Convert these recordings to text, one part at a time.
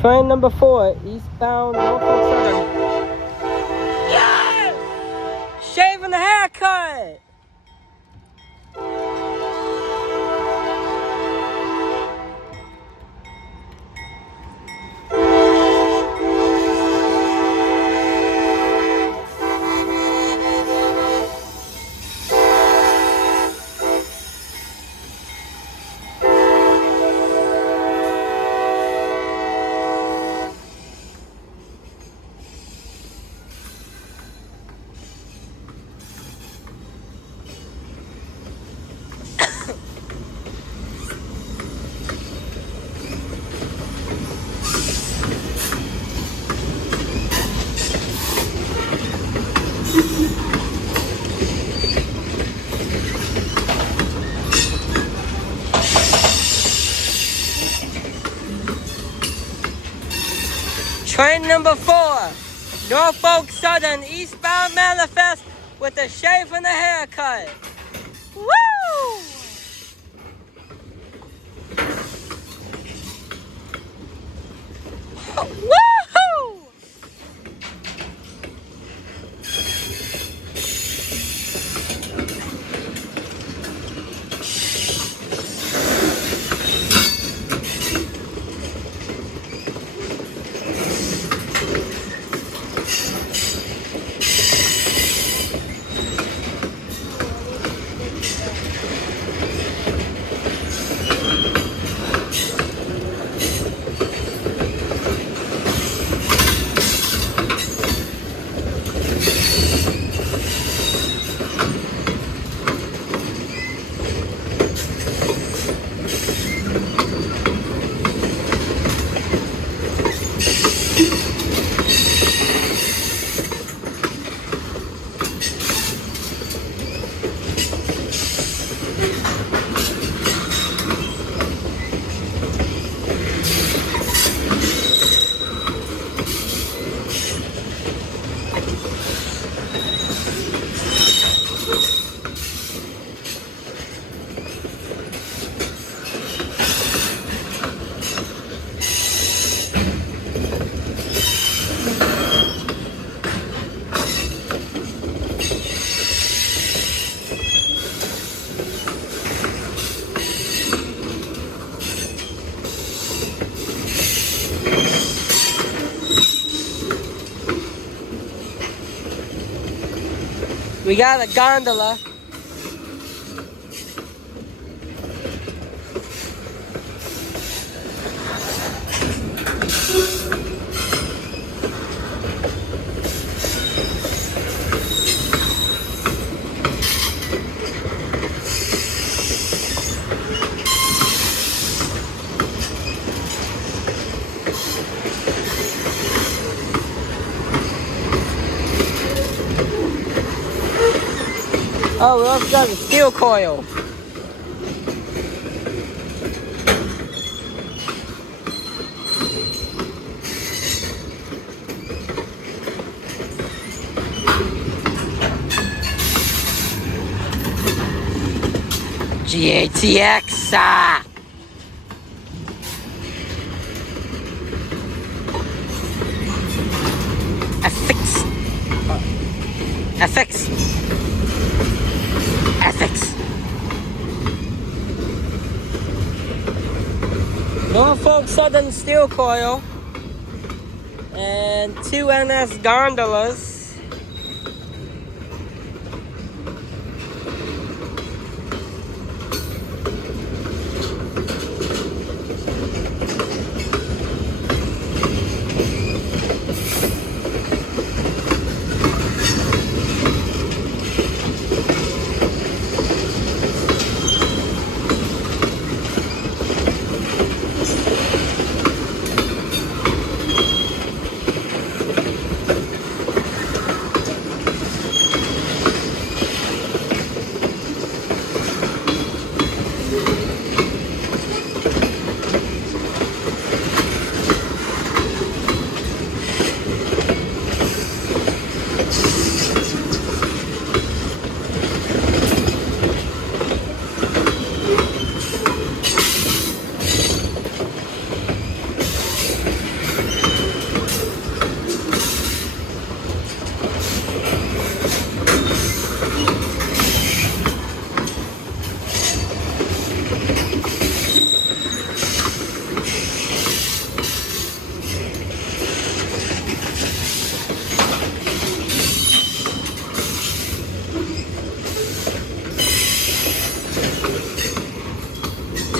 Train number 4, eastbound Norfolk Southern. Yes! Shaving the haircut! Train number 4, Norfolk Southern, eastbound manifest with a shave and a haircut. Woo! Woohoo! We got a gondola. Oh, we also got a steel coil. GATX. FX. Norfolk Southern steel coil and 2 NS gondolas.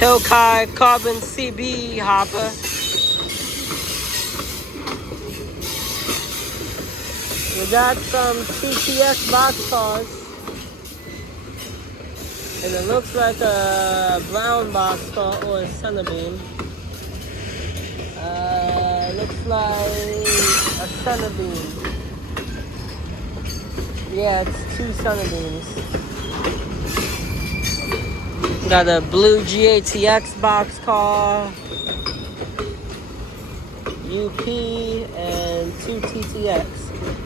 Tokai Carbon CB hopper. We got some TTX boxcars. And it looks like a brown boxcar or a Sunbeam. Looks like a Sunbeam. Yeah, it's 2 Sunbeams. Got a blue GATX boxcar, UP, and 2 TTX.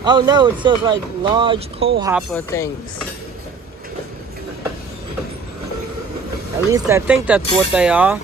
Oh no, it says like large coal hopper things. At least I think that's what they are.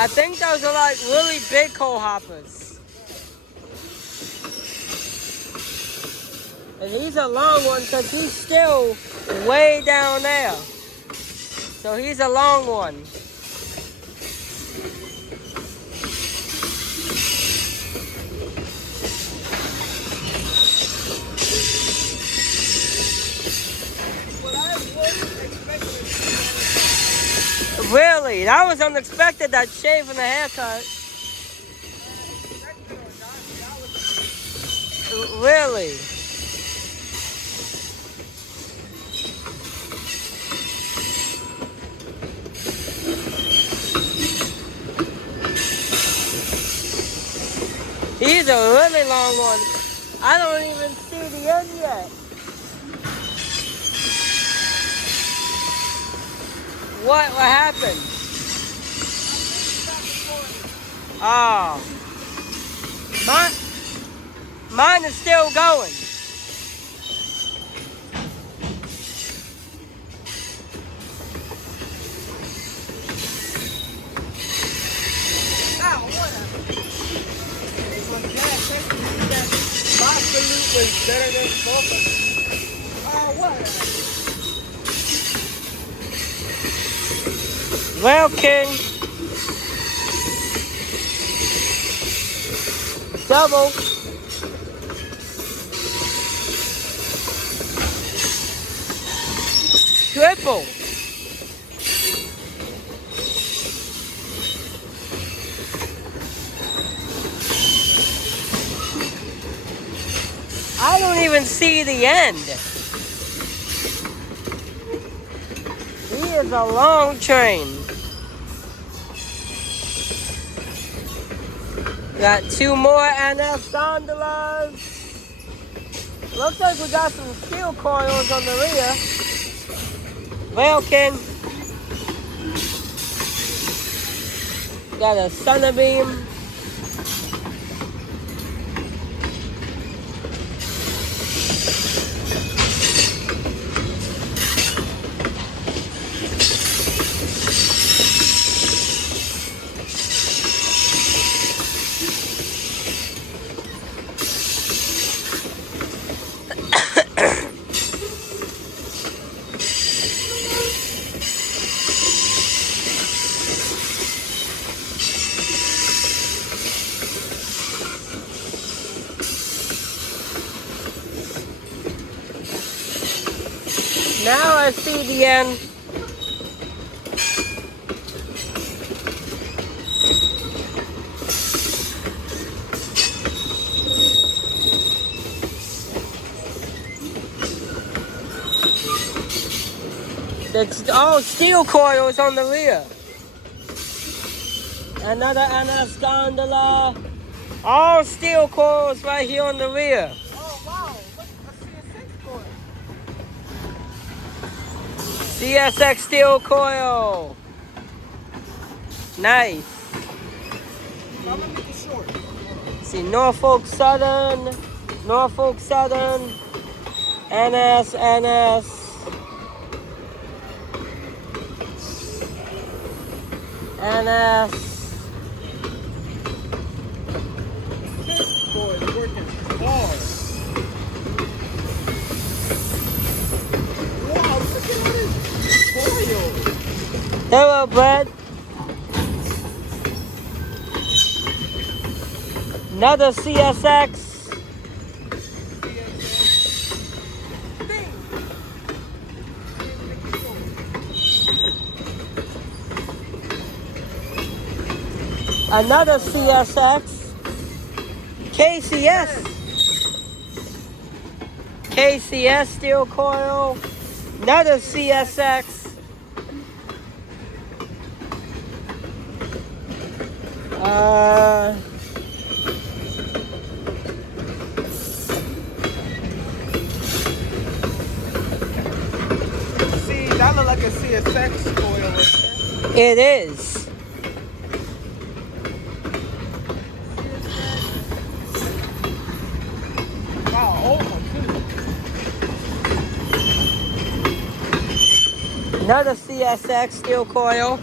I think those are like really big coal hoppers. And he's a long one because he's still way down there. So he's a long one. Really? That was unexpected, that shave and the haircut. Really? He's a really long one. I don't even see the end yet. What happened? Oh. Mine is still going. Oh, whatever. My salute was better than both of them. Oh, whatever. Well, King. Double. Triple. I don't even see the end. He is a long train. Got 2 more NF gondolas. Looks like we got some steel coils on the rear. Well, King. Got a Sunbeam. Now I see the end. It's all steel coils on the rear. Another NS gondola. All steel coils right here on the rear. Oh, wow. Look, I see a 6 coil. CSX steel coil. Nice. See, Norfolk Southern, NS. This boy is working hard. Wow, look at all this coil. Hello, bud. Another CSX. Another CSX. KCS steel coil. Another CSX. See, that look like a CSX coil right there. It is. Wow, over too. Another CSX steel coil.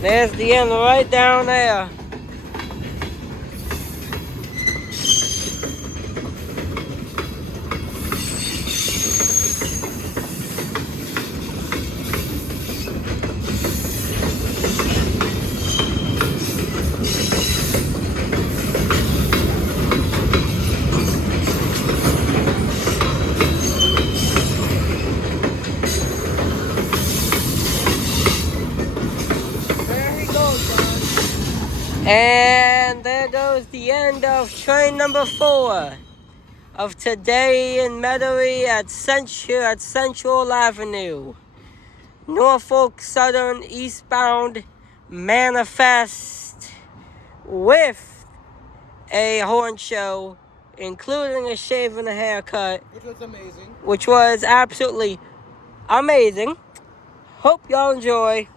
There's the end right down there. And there goes the end of train number 4 of today in Metairie at Central Avenue. Norfolk Southern Eastbound manifest with a horn show, including a shave and a haircut. Which was amazing. Which was absolutely amazing. Hope y'all enjoy.